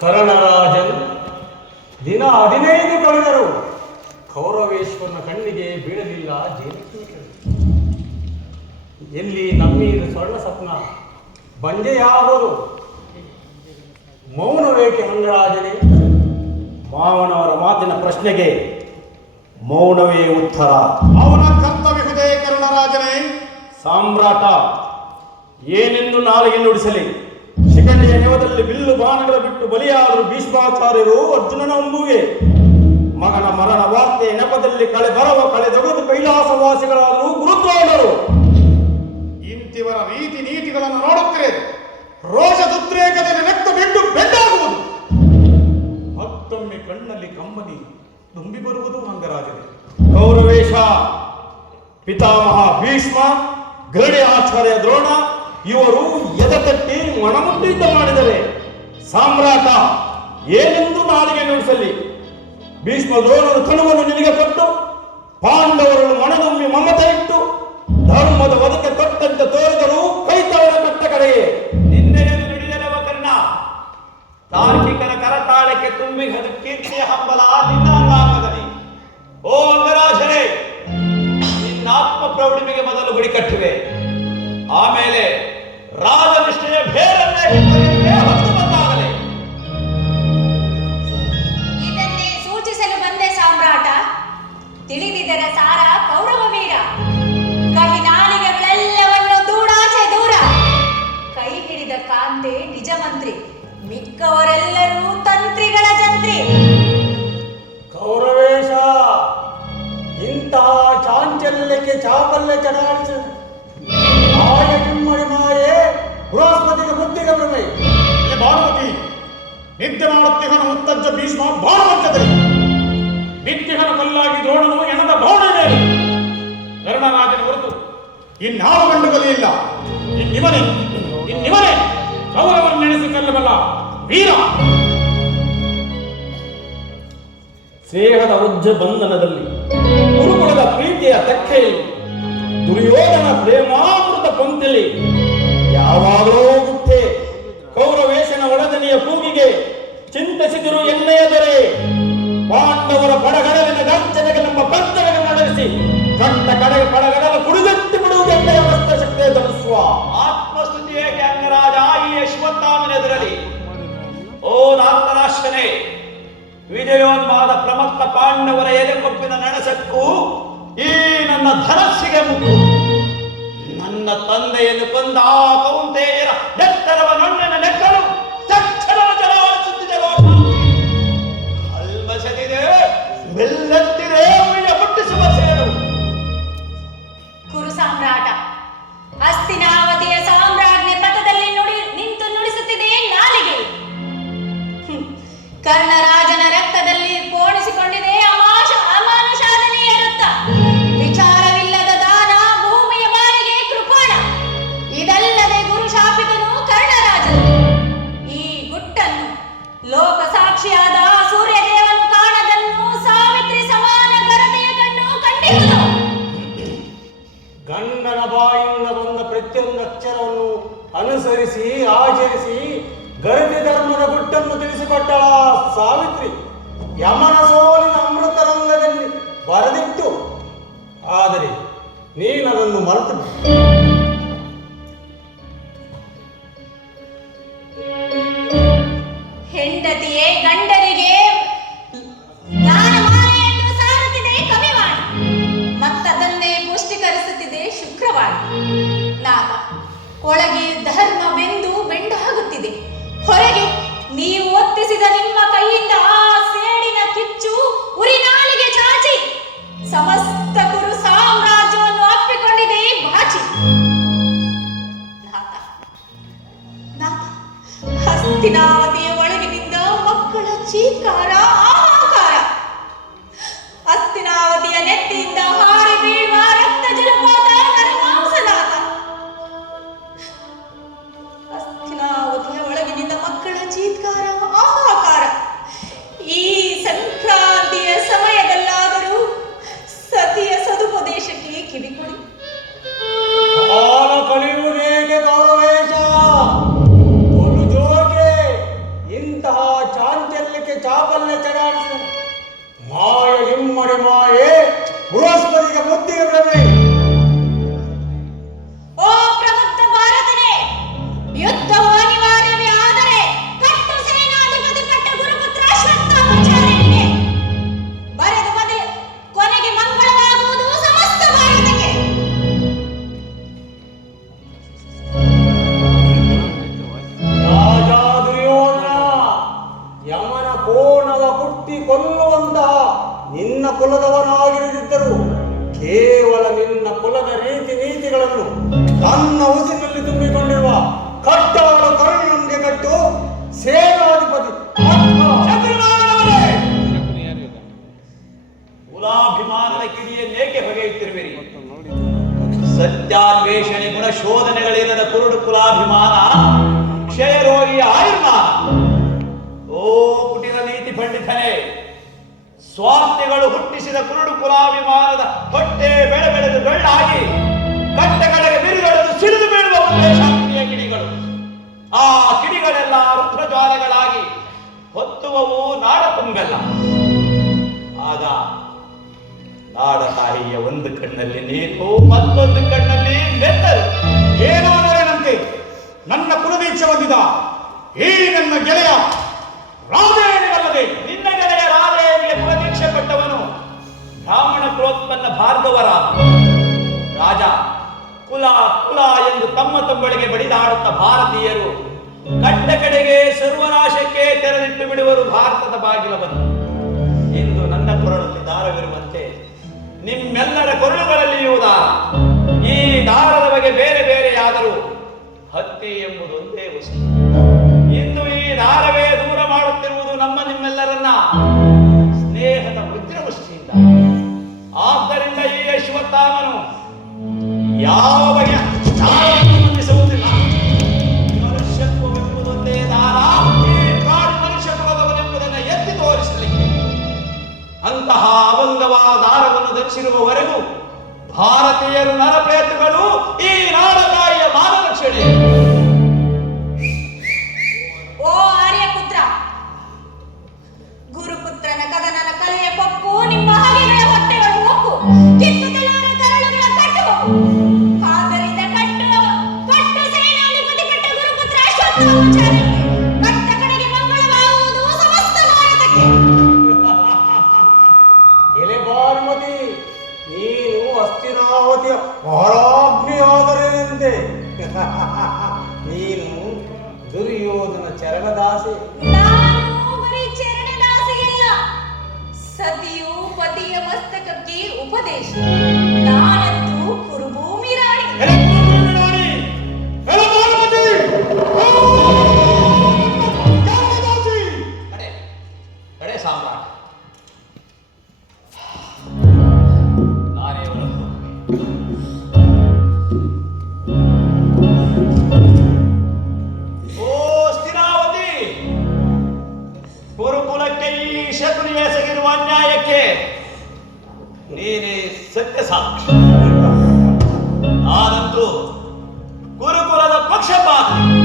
ಕರ್ಣರಾಜನ್ ದಿನ ಹದಿನೈದು ಕಳೆದರು. ಕೌರವೇಶ್ವರನ ಕಣ್ಣಿಗೆ ಬೀಳಲಿಲ್ಲ ಜೇನು ಎಲ್ಲಿ ನಮ್ಮೀರು ಸ್ವರ್ಣ ಸ್ವಪ್ನ? ಬಂಜೆಯಾವರು ಮೌನವೇಕೆ ಅಂಗರಾಜನೇ ಮಾವನವರ ಮಾತಿನ ಪ್ರಶ್ನೆಗೆ ಮೌನವೇ ಉತ್ತರ. ಅವನ ಹೃದಯ ಕರುಣರಾಜನೇ. ಸಾಮ್ರಾಟ ಏನೆಂದು ನಾಲಿಗೆ ನುಡಿಸಲಿ. ಶಿಖಂಡಿಯ ನೆವದಲ್ಲಿ ಬಿಲ್ಲು ಬಾಣಗಳ ಬಿಟ್ಟು ಬಲಿಯಾದರು ಭೀಷ್ಮಾಚಾರ್ಯರು ಅರ್ಜುನನ ಒಂಬುವೆ ಮಗನ ಮರಣ ವಾರ್ತೆ ನೆಪದಲ್ಲಿ ಕಳೆ ಬರವ ಕಳೆದೊಡೆದು ಕೈಲಾಸವಾಸಿಗಳಾದರೂ ಗುರುದ್ರೋಣರು. ಇಂತಿವರ ರೀತಿ ನೀತಿಗಳನ್ನು ನೋಡುತ್ತಿರೆ ರೋಷದುದ್ರೇಕದಲ್ಲಿ ರಕ್ತ ಬಿಟ್ಟು ಬೆಂಡಾಗುವುದು. ಮತ್ತೊಮ್ಮೆ ಕಣ್ಣಲ್ಲಿ ಕಮ್ಮನಿ ತುಂಬಿ ಬರುವುದು ಹಂಗರಾಗಿದೆ. ಗೌರವೇಶ, ಪಿತಾಮಹ ಭೀಷ್ಮ ಗರಡಿ ಆಚಾರ್ಯ ದ್ರೋಣ ಇವರು ಎದೆತಟ್ಟಿ ಯುದ್ಧ ಮಾಡಿದರೆ ಸಾಮ್ರಾಟ ಏನೆಂದು ನಾಲಿಗೆ ನುಡಿಸಲಿ. ಭೀಷ್ಮ ದ್ರೋಣರು ಕಣವನ್ನು ನಿನಗೆ ಕೊಟ್ಟು ಪಾಂಡವರನ್ನು ಮನದೊಮ್ಮೆ ಮಮತೆ ಮಂತ್ರಿ ಮಿಕ್ಕವರೆಲ್ಲರೂ ತಂತ್ರಿಗಳ ಜಂತ್ರಿ. ಕೌರವೇಶ ಇಂತಹ ಚಾಂಚಲ್ಯಕ್ಕೆ ಚಾಪಲ್ಯ ಚಡಾಡಿಸ ಮಾಯ ಕಿಮ್ಮಡಿ ಮಾಯೆ ಬೃಹಸ್ಪತಿಗೆ ಬುದ್ಧಿಗೆ ಭ್ರಮೆ ಭಾನುಮತಿ ನಿತ್ಯ ಮಾಡುತ್ತಿಹನ ಮುತ್ತಜ್ಜ ಭೀಷ್ಮ ಭಾನುಮಂಚದಲ್ಲಿ ನಿತ್ಯಹನ ಕಲ್ಲಾಗಿ ದ್ರೋಣನು ಎಣದ ಭವನ ಮೇಲೆ. ಕರ್ಣರಾಜನ ಹೊರತು ಇನ್ಯಾವ ಗಂಡುಗಲಿ ಇಲ್ಲ. ಇನ್ನಿವನೇ ಇನ್ನಿವನೇ. ಕೌರವನ್ನು ನೆನೆಸಿಕೊಳ್ಳಬಲ್ಲ ವೀರ. ಸ್ನೇಹದ ಉಜ್ಜ ಬಂಧನದಲ್ಲಿ ಗುರುಕುಲದ ಪ್ರೀತಿಯ ತಕ್ಕೆಯಲ್ಲಿ ದುರ್ಯೋಧನ ಪ್ರೇಮಾಮೃತ ಪಂಕ್ತಿಯಲ್ಲಿ ಯಾವಾಗಲೂ ಗುಟ್ಟೆ ಕೌರವೇಶನ ಒಡದನಿಯ ಕೂಗಿಗೆ ಚಿಂತಿಸಿದರು ಎನ್ನೆಯದರೆ ದೊರೆ. ಪಾಂಡವರ ಪಡಗಡಲಿನ ಗರ್ಜನೆಗೆ ನಮ್ಮ ಬಂಧನಗಳನ್ನು ನಡೆಸಿ ಕಟ್ಟ ಕಡೆ ಪಡಗಡಲ ನಾಲ್ಕರಾಶ್ವನೇ ವಿಜಯೋನ್ಮಾದ ಪ್ರಮತ್ತ ಪಾಂಡವರ ಎದೆಕೊಪ್ಪಿನ ನಡೆಸಕ್ಕೂ ಈ ನನ್ನ ಧನಸ್ಸಿಗೆ ಮುಟ್ಟು ನನ್ನ ತಂದೆಯನ್ನು ಕೊಂದ ಆ ಕೌಂತೆಯರ ನೆತ್ತರವ ನೊಣ್ಣನ ನೆಕ್ಕಲು ಕರ್ಣರಾಜನ ರಕ್ತದಲ್ಲಿ ಪೋಣಿಸಿಕೊಂಡಿದೆ ಅಮಾಶ ಅಮಾನುಷಾದನೆಯ ರಕ್ತ. ವಿಚಾರವಿಲ್ಲದ ದಾನ ಭೂಮಿಯ ಬಾಯಿಗೆ ಕೃಪಾಣ. ಇದಲ್ಲದೆ ಗುರು ಶಾಪಿತನು ಕರ್ಣರಾಜನು ಈ ಗುಟ್ಟನ್ನು ಲೋಕ ಸಾಕ್ಷಿಯಾದ ಸೂರ್ಯದೇವನು ಕಾಣದನ್ನು ಸಾವಿತ್ರಿ ಗಂಡನ ಬಾಯಿಂದ ಬಂದ ಪ್ರತಿಯೊಂದು ಅಕ್ಷರವನ್ನು ಅನುಸರಿಸಿ, ಆಚರಿಸಿ ಗರತಿ ಧರ್ಮದ ಗುಟ್ಟನ್ನು ತಿಳಿಸಿಕೊಟ್ಟಳ. ಯಮನ ಸೋಲಿನ ಅಮೃತ ರಂಗದಲ್ಲಿ ಬರೆದಿತ್ತು ಆದರೆ ನೀನದನ್ನು ಮರೆತು. ಹೆಂಡತಿಯೇ ಗಂಡರಿಗೆ ಮತ್ತದನ್ನೇ ಪುಷ್ಟೀಕರಿಸುತ್ತಿದೆ ಶುಕ್ರವಾಣಿ ನಾಗ ಒಳಗೆ Sinabi చేపల్ని తెడాల్సిన మాయ ఇమ్మడి మాయే ನಿನ್ನ ಕುಲದ ರೀತಿ ನೀತಿಗಳನ್ನು ತನ್ನ ಉಸಿನಲ್ಲಿ ತುಂಬಿಕೊಂಡಿರುವ ಕಟ್ಟವರ ಕರುಣನಿಗೆ ಕಟ್ಟು ಸೇನಾಧಿಪತಿ ಕುಲಾಭಿಮಾನದ ಕಿಡಿಯನ್ನು ಏಕೆ ಬಗೆಯುತ್ತಿರುವಿರಿ ಸತ್ಯಾನ್ವೇಷಣೆ ಗುಣ ಶೋಧನೆಗಳಿಲ್ಲದ ಕುರುಡು ಕುಲಾಭಿಮಾನ ಕ್ಷಯರೋಗಿಯ ಆಯುರ್ಮಾನ. ಓ ಕುಟಿರ ನೀತಿ ಪಂಡಿತನೇ ಸ್ವಾರ್ಥಿಗಳು ಹುಟ್ಟಿಸಿದ ಕುರುಡು ಕುಲಾಭಿಮಾನದ ಹೊಟ್ಟೆ ಬೆಳೆ ಬೆಳೆದು ಬೆಳ್ಳಾಗಿ ಕಟ್ಟೆಗಳಿಗೆ ಬಿರುಗಡೆದು ಸಿಡಿದು ಬೀಳುವ ಒಂದೇ ಶಾಂತಿಯ ಕಿಡಿಗಳು. ಆ ಕಿಡಿಗಳೆಲ್ಲ ರುದ್ರಜ್ವಾಲೆಗಳಾಗಿ ಹೊತ್ತುವವು ನಾಡ ತುಂಬೆಲ್ಲ. ಆಗ ನಾಡ ತಾಯಿಯ ಒಂದು ಕಣ್ಣಲ್ಲಿ ನೀರು, ಮತ್ತೊಂದು ಕಣ್ಣಲ್ಲಿ ನೆತ್ತರು ಏನಾದರೇನಂತೆ ನನ್ನ ಕುಲದೀಕ್ಷೆ ಬಂದಿದ. ಈ ನನ್ನ ಗೆಳೆಯ ರಾಜೇನಿಗಲ್ಲದೆ ರಾಜ, ಕುಲ ಕುಲ ಎಂದು ತಮ್ಮ ತಮ್ಮಳಿಗೆ ಬಡಿದಾಡುತ್ತ ಭಾರತೀಯರು ಕಟ್ಟ ಕಡೆಗೆ ಸರ್ವನಾಶಕ್ಕೆ ತೆರೆದಿಟ್ಟು ಬಿಡುವರು ಭಾರತದ ಬಾಗಿಲವನ್ನು. ಎಂದು ನನ್ನ ಕೊರಳಲ್ಲಿ ದಾರವಿರುವಂತೆ ನಿಮ್ಮೆಲ್ಲರ ಕೊರಳುಗಳಲ್ಲಿಯೂ ದಾರ ಈ ದಾರದ ಬಗ್ಗೆ ಬೇರೆ ಬೇರೆಯಾದರೂ ಹತ್ತಿ ಎಂಬುದೊಂದೇ ವಸ್ತು. ಇಂದು ಈ ದಾರವೇ ದೂರ ಮಾಡುತ್ತಿರುವುದು ನಮ್ಮ ನಿಮ್ಮೆಲ್ಲರನ್ನ ಸ್ನೇಹದ ವಜ್ರವಷ್ಟಿಯಿಂದ ಯಾವ ಬಗೆಯ ನಂಬಿಸುವುದಿಲ್ಲ ಮನುಷ್ಯತ್ವವೆಂಬುದೊಂದೇ ದಾರ ಕಾಡು ಮನುಷ್ಯ ಕುಲದವನೆಂಬುದನ್ನು ಎತ್ತಿ ತೋರಿಸಲಿಕ್ಕೆ ಅಂತಹ ಅವಂಗವಾದ ದಾರವನ್ನು ಧರಿಸಿರುವವರೆಗೂ ಭಾರತೀಯರು ನರಪ್ರೇತಗಳು ದುರ್ಯೋಧನ ಚರಣದಾಸೆ ಸತಿಯು ಪತಿಯ ಮಸ್ತಕಕ್ಕೆ ಉಪದೇಶ. ನಾನಂತೂ ಕುರುಭೂಮಿ ರಾಣಿ. ಸಾಮ್ರಾಟ್ ನಾನೇ ನೀ ನೀನೇ ಸತ್ಯ ಸಾಕ್ಷಿ. ಆನಂತೂ ಗುರುಕುಲದ ಪಕ್ಷಪಾತ.